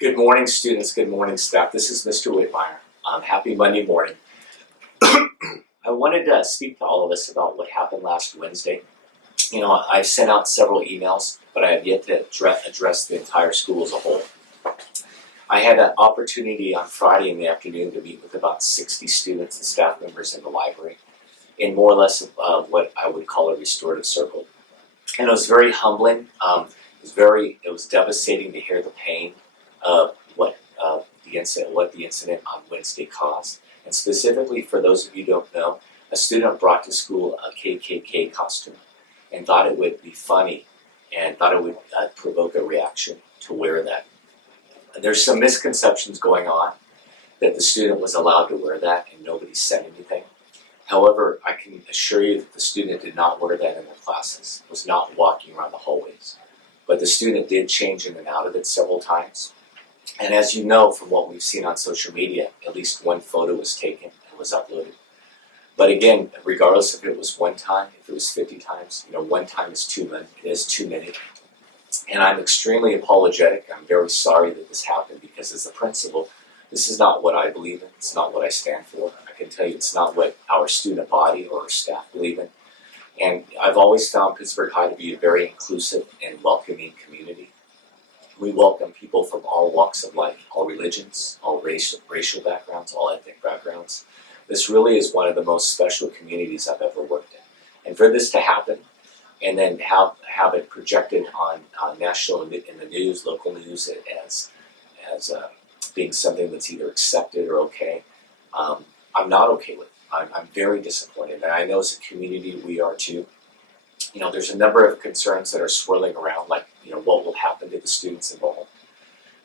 Good morning, students. Good morning, staff. This is Mr. Whitmire. Happy Monday morning. I wanted to speak to all of us about what happened last Wednesday. I've sent out several emails, but I have yet to address the entire school as a whole. I had an opportunity on Friday in the afternoon to meet with about 60 students and staff members in the library in more or less what I would call a restorative circle. And it was very humbling. It was devastating to hear the pain of what the incident on Wednesday caused. And specifically, for those of you who don't know, a student brought to school a KKK costume and thought it would be funny and thought it would provoke a reaction to wear that. And there's some misconceptions going on that the student was allowed to wear that and nobody said anything. However, I can assure you that the student did not wear that in their classes, was not walking around the hallways. But the student did change in and out of it several times. And as you know from what we've seen on social media, at least one photo was taken and was uploaded. But again, regardless if it was one time, if it was 50 times, one time is too many. And I'm extremely apologetic. I'm very sorry that this happened because as a principal, this is not what I believe in. It's not what I stand for. I can tell you it's not what our student body or our staff believe in. And I've always found Pittsburgh High to be a very inclusive and welcoming community. We welcome people from all walks of life, all religions, all racial backgrounds, all ethnic backgrounds. This really is one of the most special communities I've ever worked in. And for this to happen, and then have it projected on national in the news, local news, as being something that's either accepted or okay, I'm not okay with it. I'm very disappointed, and I know as a community we are too. There's a number of concerns that are swirling around, like, what will happen to the students involved.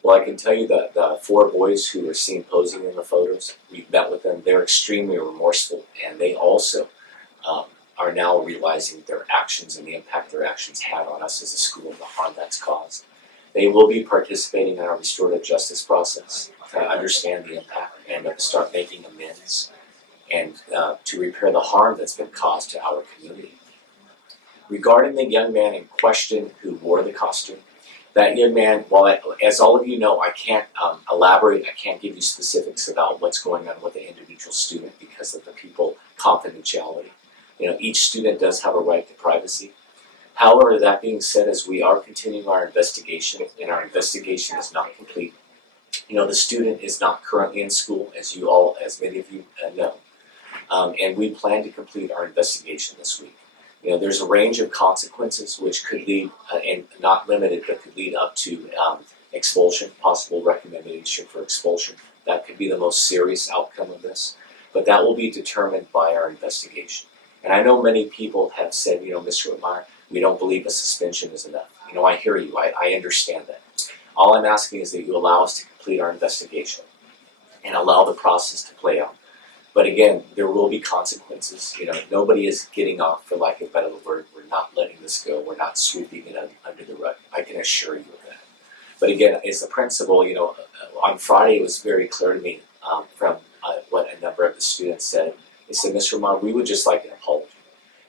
Well, I can tell you that the 4 boys who were seen posing in the photos, we've met with them. They're extremely remorseful, and they also are now realizing their actions and the impact their actions had on us as a school and the harm that's caused. They will be participating in our restorative justice process to understand the impact and to start making amends and to repair the harm that's been caused to our community. Regarding the young man in question who wore the costume, that young man, as all of you know, I can't elaborate, I can't give you specifics about what's going on with the individual student because of the people confidentiality. Each student does have a right to privacy. However, that being said, as we are continuing our investigation, and our investigation is not complete, the student is not currently in school, as many of you know, and we plan to complete our investigation this week. There's a range of consequences which could lead, and not limited, but could lead up to expulsion, possible recommendation for expulsion. That could be the most serious outcome of this, but that will be determined by our investigation. And I know many people have said, Mr. Whitmire, we don't believe a suspension is enough. I hear you, I understand that. All I'm asking is that you allow us to complete our investigation and allow the process to play out. But again, there will be consequences. Nobody is getting off, for lack of a better word. We're not letting this go. We're not sweeping it under the rug. I can assure you of that. But again, as the principal, on Friday it was very clear to me from what a number of the students said. They said, Mr. Whitmire, we would just like an apology.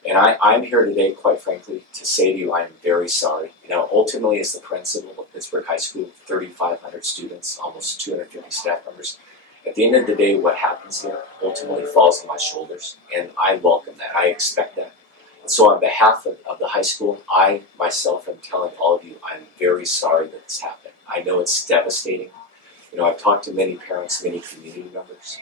And I'm here today, quite frankly, to say to you I am very sorry. Ultimately, as the principal of Pittsburgh High School, 3,500 students, almost 250 staff members, at the end of the day, what happens here ultimately falls on my shoulders, and I welcome that. I expect that. And so on behalf of the high school, I myself am telling all of you I'm very sorry that this happened. I know it's devastating. I've talked to many parents, many community members.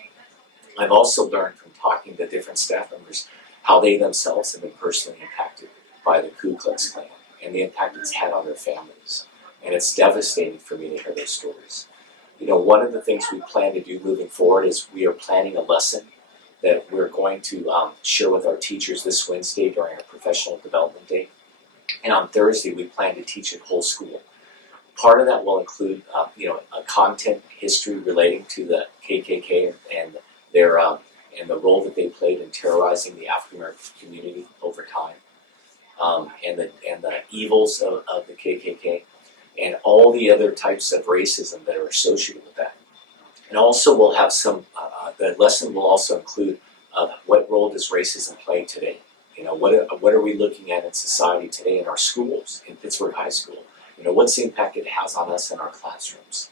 I've also learned from talking to different staff members how they themselves have been personally impacted by the Ku Klux Klan and the impact it's had on their families. And it's devastating for me to hear those stories. One of the things we plan to do moving forward is we are planning a lesson that we're going to share with our teachers this Wednesday during our professional development day. And on Thursday, we plan to teach it whole school. Part of that will include, a content history relating to the KKK and their and the role that they played in terrorizing the African American community over time, and the evils of the KKK. And all the other types of racism that are associated with that. And also we'll have the lesson will also include what role does racism play today? What are we looking at in society today in our schools, in Pittsburgh High School? What's the impact it has on us in our classrooms?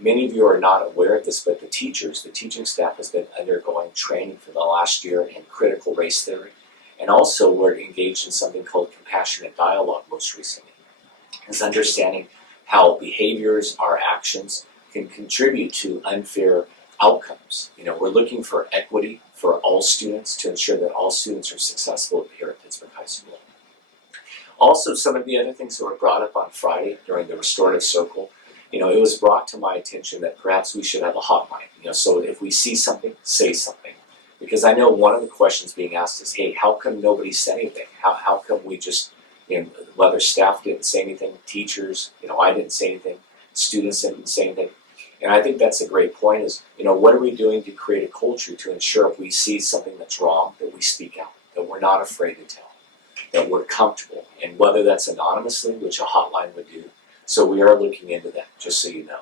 Many of you are not aware of this, but the teaching staff has been undergoing training for the last year in critical race theory. And also we're engaged in something called compassionate dialogue most recently. It's understanding how behaviors, our actions, can contribute to unfair outcomes. We're looking for equity for all students to ensure that all students are successful here at Pittsburgh High School. Also, some of the other things that were brought up on Friday during the restorative circle, it was brought to my attention that perhaps we should have a hotline. So if we see something, say something. Because I know one of the questions being asked is, hey, how come nobody said anything? How come we just, whether staff didn't say anything, teachers, I didn't say anything, students didn't say anything. And I think that's a great point is, what are we doing to create a culture to ensure if we see something that's wrong, that we speak out, that we're not afraid to tell, that we're comfortable, and whether that's anonymously, which a hotline would do. So we are looking into that, just so you know.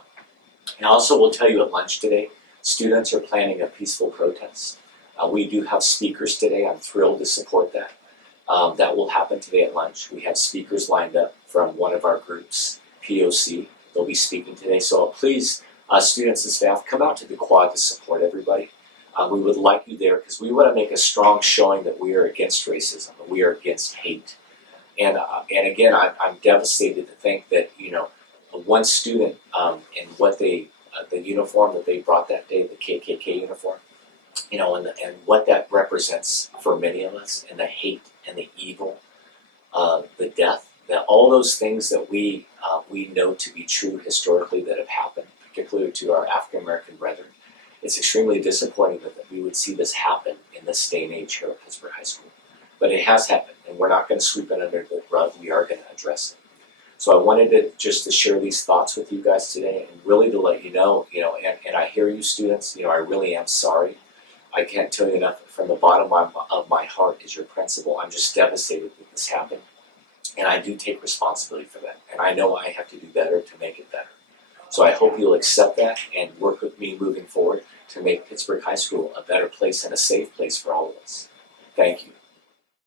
And also we'll tell you at lunch today, students are planning a peaceful protest. We do have speakers today. I'm thrilled to support that. That will happen today at lunch. We have speakers lined up from one of our groups, POC. They'll be speaking today. So please, students and staff, come out to the quad to support everybody. We would like you there because we want to make a strong showing that we are against racism, that we are against hate. And again, I'm devastated to think that, one student in what the uniform that they brought that day, the KKK uniform, and what that represents for many of us, and the hate and the evil, the death, that all those things that we know to be true historically that have happened, particularly to our African American brethren. It's extremely disappointing that we would see this happen in this day and age here at Pittsburgh High School. But it has happened, and we're not going to sweep it under the rug. We are going to address it. So I wanted to share these thoughts with you guys today, and really to let you know, and I hear you students, I really am sorry. I can't tell you enough from the bottom of my heart as your principal. I'm just devastated that this happened, and I do take responsibility for that. And I know I have to do better to make it better. So I hope you'll accept that and work with me moving forward to make Pittsburgh High School a better place and a safe place for all of us. Thank you.